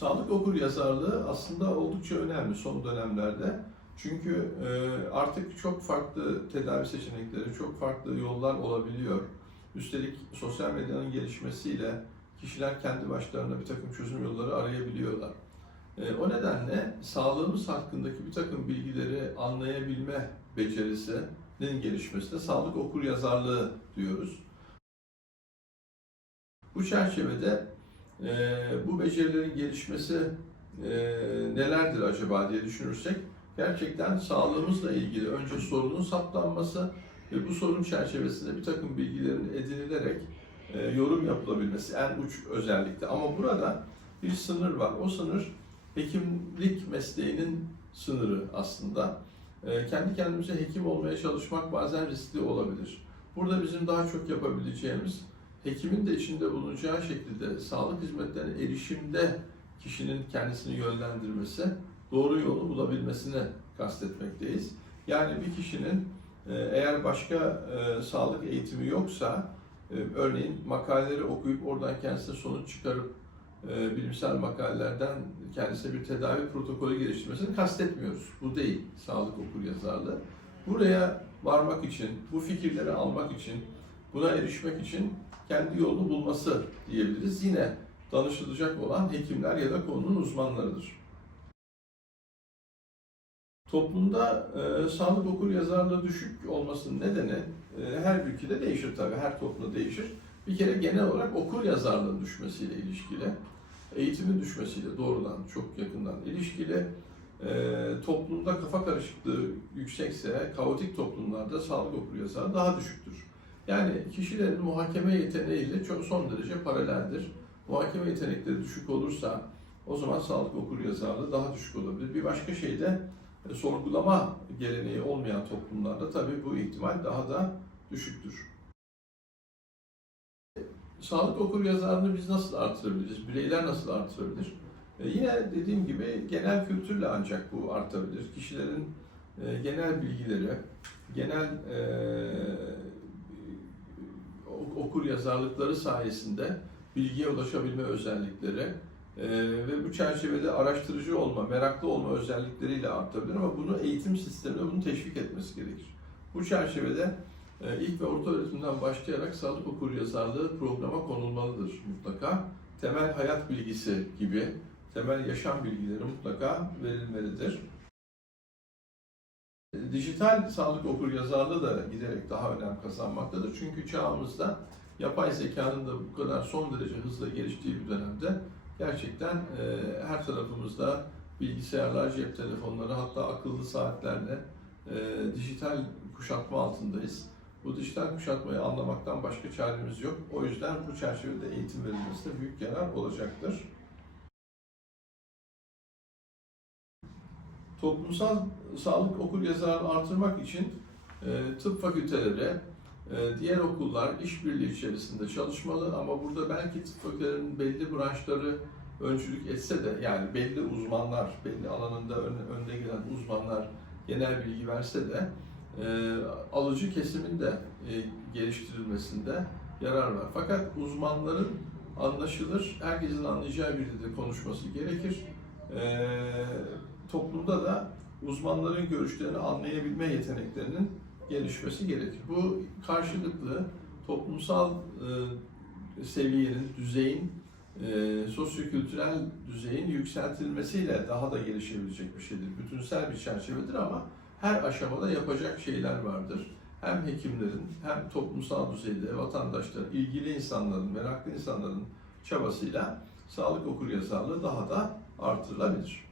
Sağlık okur yazarlığı aslında oldukça önemli son dönemlerde. Çünkü e, artık çok farklı tedavi seçenekleri, çok farklı yollar olabiliyor. Üstelik sosyal medyanın gelişmesiyle kişiler kendi başlarına bir takım çözüm yolları arayabiliyorlar. E, o nedenle sağlığımız hakkındaki bir takım bilgileri anlayabilme becerisinin gelişmesine sağlık okur yazarlığı diyoruz. Bu çerçevede e, bu becerilerin gelişmesi e, nelerdir acaba diye düşünürsek gerçekten sağlığımızla ilgili önce sorunun saptanması ve bu sorun çerçevesinde bir takım bilgilerin edinilerek e, yorum yapılabilmesi en uç özellikle. Ama burada bir sınır var. O sınır hekimlik mesleğinin sınırı aslında. E, kendi kendimize hekim olmaya çalışmak bazen riskli olabilir. Burada bizim daha çok yapabileceğimiz hekimin de içinde bulunacağı şekilde sağlık hizmetlerine erişimde kişinin kendisini yönlendirmesi, doğru yolu bulabilmesini kastetmekteyiz. Yani bir kişinin e, eğer başka e, sağlık eğitimi yoksa, e, örneğin makaleleri okuyup oradan kendisine sonuç çıkarıp e, bilimsel makalelerden kendisine bir tedavi protokolü geliştirmesini kastetmiyoruz. Bu değil sağlık okur yazarlığı. Buraya varmak için, bu fikirleri almak için, buna erişmek için kendi yolunu bulması diyebiliriz. Yine danışılacak olan hekimler ya da konunun uzmanlarıdır. Toplumda e, sağlık okur yazarlığı düşük olmasının nedeni e, her ülkede değişir tabii, her toplumda değişir. Bir kere genel olarak okur yazarlığın düşmesiyle ilişkili, eğitimin düşmesiyle doğrudan, çok yakından ilişkili. E, toplumda kafa karışıklığı yüksekse, kaotik toplumlarda sağlık okur yazarlığı daha düşüktür. Yani kişilerin muhakeme yeteneğiyle çok son derece paraleldir. Muhakeme yetenekleri düşük olursa o zaman sağlık okur yazarlığı daha düşük olabilir. Bir başka şey de e, sorgulama geleneği olmayan toplumlarda tabii bu ihtimal daha da düşüktür. Sağlık okur yazarlığını biz nasıl artırabiliriz? Bireyler nasıl artırabilir? E, yine dediğim gibi genel kültürle ancak bu artabilir. Kişilerin e, genel bilgileri, genel e, yazarlıkları sayesinde bilgiye ulaşabilme özellikleri e, ve bu çerçevede araştırıcı olma, meraklı olma özellikleriyle artabilir ama bunu eğitim sisteminde bunu teşvik etmesi gerekir. Bu çerçevede e, ilk ve orta öğretimden başlayarak sağlık okur yazarlığı programa konulmalıdır mutlaka. Temel hayat bilgisi gibi temel yaşam bilgileri mutlaka verilmelidir. Dijital sağlık okur yazarlığı da giderek daha önem kazanmaktadır. Çünkü çağımızda yapay zekanın da bu kadar son derece hızla geliştiği bir dönemde gerçekten e, her tarafımızda bilgisayarlar, cep telefonları hatta akıllı saatlerle e, dijital kuşatma altındayız. Bu dijital kuşatmayı anlamaktan başka çaremiz yok. O yüzden bu çerçevede eğitim verilmesine büyük yarar olacaktır. Toplumsal sağlık okur yazarını artırmak için e, tıp fakülteleri, diğer okullar işbirliği içerisinde çalışmalı ama burada belki tıp fakültelerinin belli branşları öncülük etse de yani belli uzmanlar, belli alanında ön- önde gelen uzmanlar genel bilgi verse de e, alıcı kesimin de e, geliştirilmesinde yarar var. Fakat uzmanların anlaşılır, herkesin anlayacağı bir dilde konuşması gerekir. E, toplumda da uzmanların görüşlerini anlayabilme yeteneklerinin gelişmesi gerekir. Bu karşılıklı toplumsal e, seviyenin, düzeyin, e, sosyokültürel düzeyin yükseltilmesiyle daha da gelişebilecek bir şeydir. Bütünsel bir çerçevedir ama her aşamada yapacak şeyler vardır. Hem hekimlerin hem toplumsal düzeyde vatandaşlar, ilgili insanların, meraklı insanların çabasıyla sağlık okuryazarlığı daha da artırılabilir.